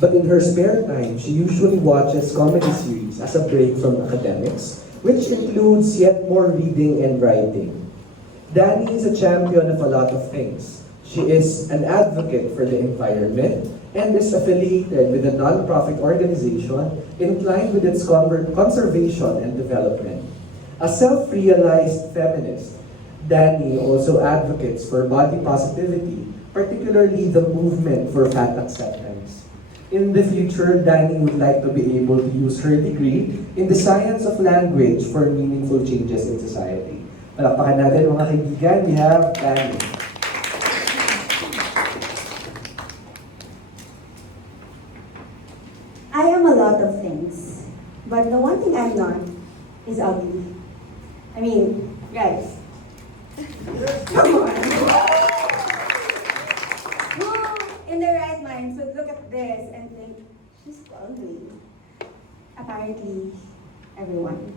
But in her spare time, she usually watches comedy series as a break from academics, which includes yet more reading and writing. Dani is a champion of a lot of things. She is an advocate for the environment and is affiliated with a non-profit organization inclined with its conservation and development. A self-realized feminist, Dani also advocates for body positivity, particularly the movement for fat acceptance. In the future, Dani would like to be able to use her degree in the science of language for meaningful changes in society. Palakpakan natin mga kaibigan, we have Dani. I am a lot of things, but the one thing I'm not is ugly. I mean, guys, come on. Who in their right mind would look at this and think, she's ugly? Apparently, everyone.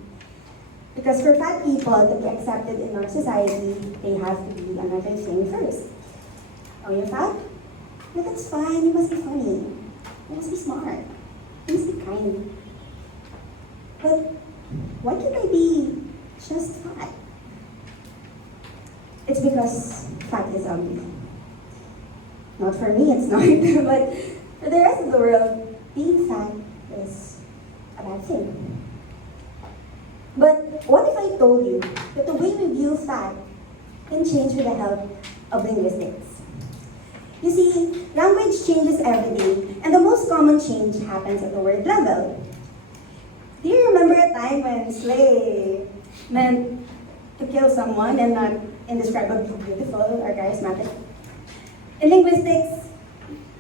Because for fat people to be accepted in our society, they have to be another thing first. Oh, you're fat? Well, that's fine. You must be funny. You must be smart. You must be kind. But why can't I be just fat? It's because fat is ugly. Not for me, it's not. But for the rest of the world, being fat is a bad thing. But what if I told you that the way we view fat can change with the help of linguistics? You see, language changes every day, and the most common change happens at the word level. Do you remember a time when slay meant to kill someone and not indescribably beautiful or charismatic? In linguistics,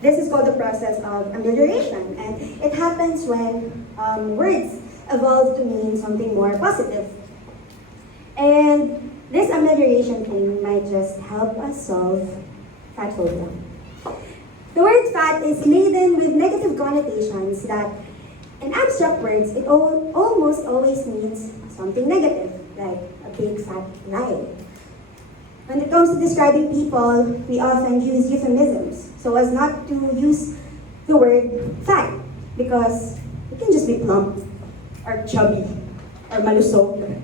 this is called the process of amelioration, and it happens when words evolve to mean something more positive. And this amelioration thing might just help us solve fat phobia. The word fat is laden with negative connotations that, in abstract words, it almost always means something negative, like a big fat lie. When it comes to describing people, we often use euphemisms so as not to use the word fat, because it can just be plump, or chubby, or malusog.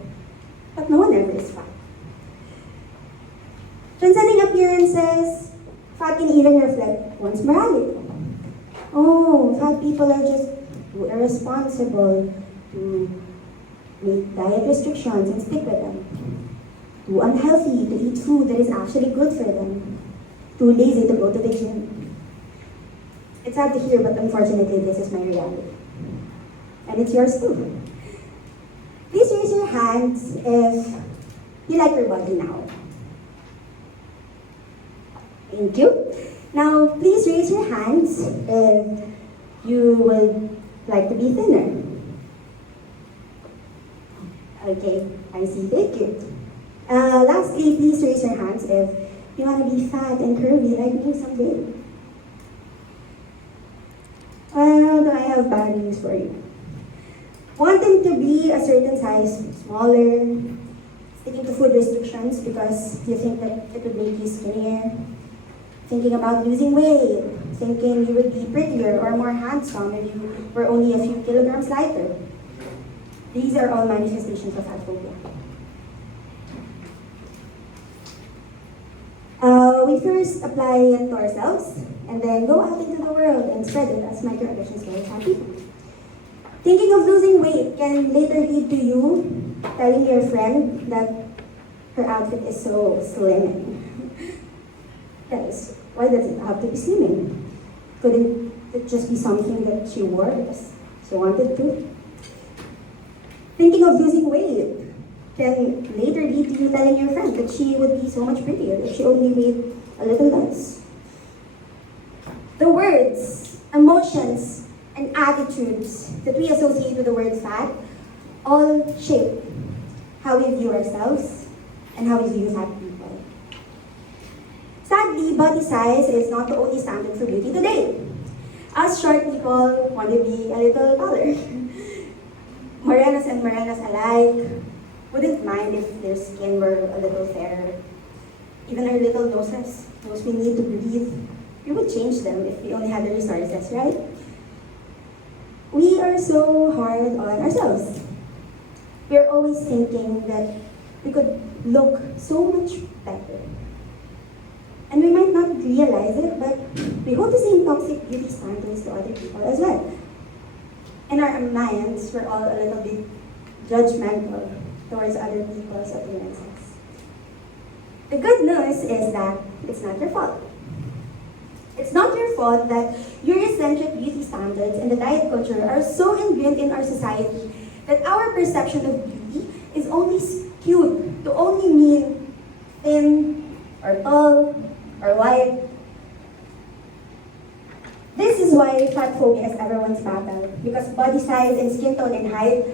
But no one ever is fat. Transcending appearances, fat can even reflect one's morality. Oh, fat people are just too irresponsible to make diet restrictions and stick with them. Too unhealthy to eat food that is actually good for them. Too lazy to go to the gym. It's sad to hear, but unfortunately this is my reality. And it's yours too. Please raise your hands if you like your body now. Thank you. Now, please raise your hands if you would like to be thinner. Okay, I see. Thank you. Lastly, please raise your hands if you want to be fat and curvy like me someday. Well, I have bad news for you. Wanting to be a certain size smaller, sticking to food restrictions because you think that it would make you skinnier, thinking about losing weight, thinking you would be prettier or more handsome if you were only a few kilograms lighter. These are all manifestations of fat phobia. We first apply it to ourselves and then go out into the world and spread it as microaggressions to other people. Thinking of losing weight can later lead to you telling your friend that her outfit is so slimming. Yes, why does it have to be slimming? Couldn't it just be something that she wore because she wanted to? Thinking of losing weight can later lead to you telling your friend that she would be so much prettier if she only weighed a little less. The words, emotions, and attitudes that we associate with the word fat all shape how we view ourselves and how we view fat people. Sadly, body size is not the only standard for beauty today. Us short people want to be a little taller. Morenos and morenas alike wouldn't mind if their skin were a little fairer. Even our little noses we need to breathe, we would change them if we only had the resources, right? we are so hard on ourselves. We're always thinking that we could look so much better. And we might not realize it, but we hold the same toxic beauty standards to other people as well. In our minds, we're all a little bit judgmental towards other people's appearances. The good news is that it's not your fault. It's not your fault that Eurocentric beauty standards and the diet culture are so ingrained in our society that our perception of beauty is only skewed to only mean thin, or tall, or wide. This is why fat phobia is everyone's battle, because body size and skin tone and height,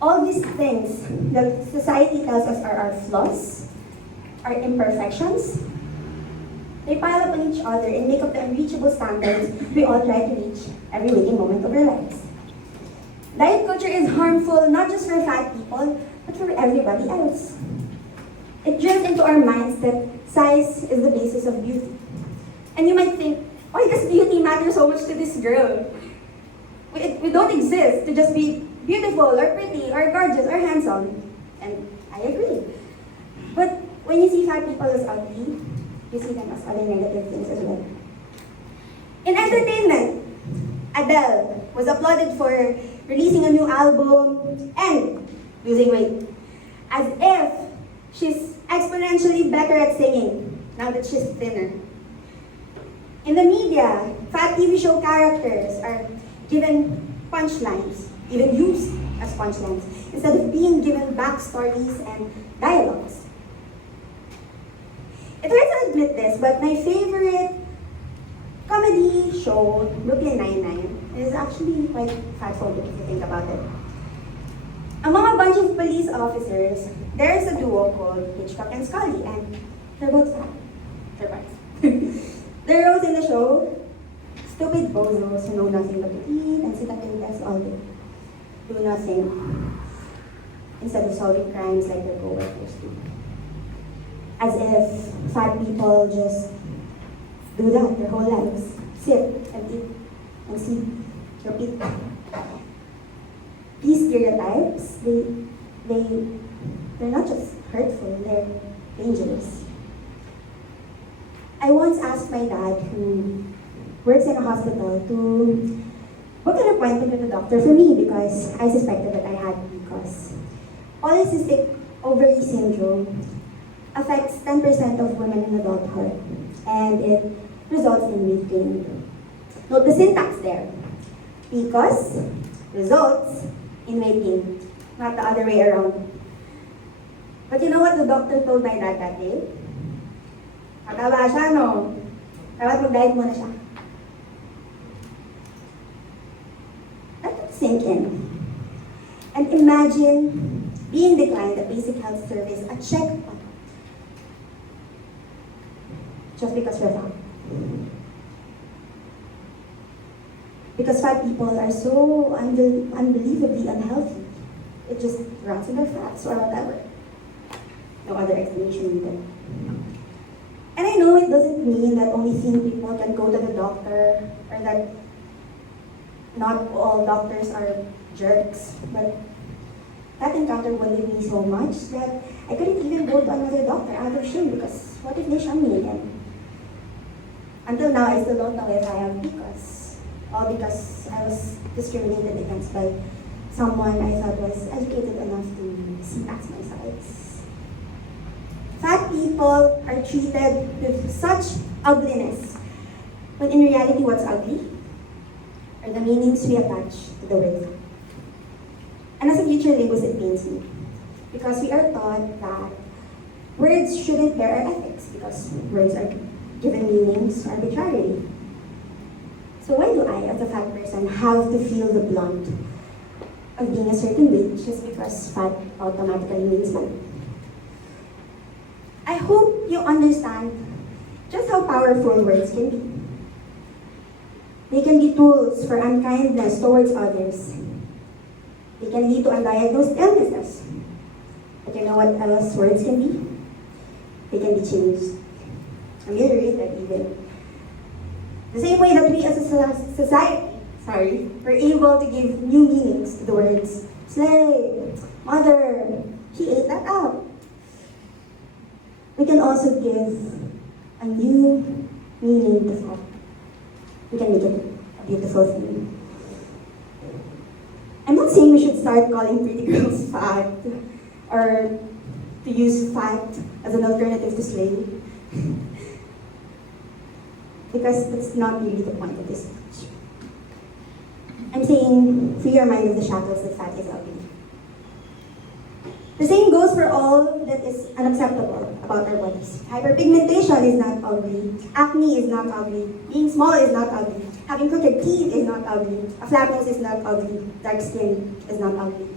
all these things that society tells us are our flaws, our imperfections, they pile up on each other and make up the unreachable standards we all try to reach every waking moment of our lives. Diet culture is harmful not just for fat people, but for everybody else. It drills into our minds that size is the basis of beauty. And you might think, why does beauty matter so much to this girl? We don't exist to just be beautiful or pretty or gorgeous or handsome. And I agree. But when you see fat people as ugly, you see them as other negative things as well. In entertainment, Adele was applauded for releasing a new album and losing weight. As if she's exponentially better at singing now that she's thinner. In the media, fat TV show characters are given punchlines, even used as punchlines, instead of being given backstories and dialogues. It hurts to admit this, but my favorite comedy show, Brooklyn Nine-Nine, is actually quite fatphobic if you think about it. Among a bunch of police officers, there's a duo called Hitchcock and Scully, and they're both fat. They're both. Their roles in the show, stupid bozos who know nothing but to eat and sit up in desks all day. Do nothing, instead of solving crimes like their co-workers do. As if fat people just do that their whole lives. Sit and eat and sleep, repeat. These stereotypes, they're not just hurtful, they're dangerous. I once asked my dad, who works in a hospital, to book an appointment with a doctor for me because I suspected that I had PCOS. Polycystic ovary syndrome affects 10% of women in adulthood, and it results in weight gain. Note the syntax there. PCOS results in weight gain, not the other way around. But you know what the doctor told my dad that day? Mataba siya, no? Dapat mag-diet muna siya. Let it sink in. And imagine being declined a basic health service, a checkup, just because you're fat. Because fat people are so unbelievably unhealthy. It just runs in their fats or whatever. No other explanation needed. And I know it doesn't mean that only thin people can go to the doctor, or that not all doctors are jerks, but that encounter worried me so much that I couldn't even go to another doctor out of shame, because what if they shun me again? Until now, I still don't know if I have PCOS, all because I was discriminated against by someone I thought was educated enough to see past my size. Fat people are treated with such ugliness, when in reality, what's ugly are the meanings we attach to the word fat. And as a future linguist, it pains me, because we are taught that words shouldn't bear our ethics, because words are given meanings arbitrarily. So why do I, as a fat person, have to feel the blunt of being a certain weight just because fat automatically means bad? I hope you understand just how powerful words can be. They can be tools for unkindness towards others. They can lead to undiagnosed illnesses. But you know what else words can be? They can be changed, ameliorated even. The same way that we as a society we're able to give new meanings to the words slay, mother, he ate that out. We can also give a new meaning to fat. We can make it a beautiful thing. I'm not saying we should start calling pretty girls fat or to use fat as an alternative to slay. Because that's not really the point of this speech. I'm saying free your mind of the shackles that fat is ugly. The same goes for all that is unacceptable about our bodies. Hyperpigmentation is not ugly. Acne is not ugly. Being small is not ugly. Having crooked teeth is not ugly. A flat nose is not ugly. Dark skin is not ugly.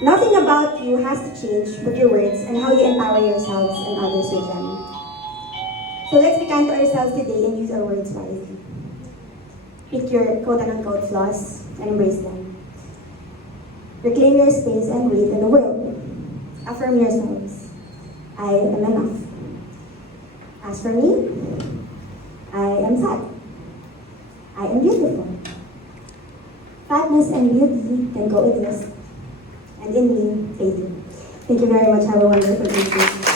Nothing about you has to change but your words and how you empower yourselves and others with them. So let's be kind to ourselves today and use our words wisely. Pick your quote-unquote flaws and embrace them. Reclaim your space and weight in the world. Affirm yourselves. I am enough. As for me, I am fat. I am beautiful. Fatness and beauty can coexist. And in me, they do. Thank you very much. Have a wonderful day.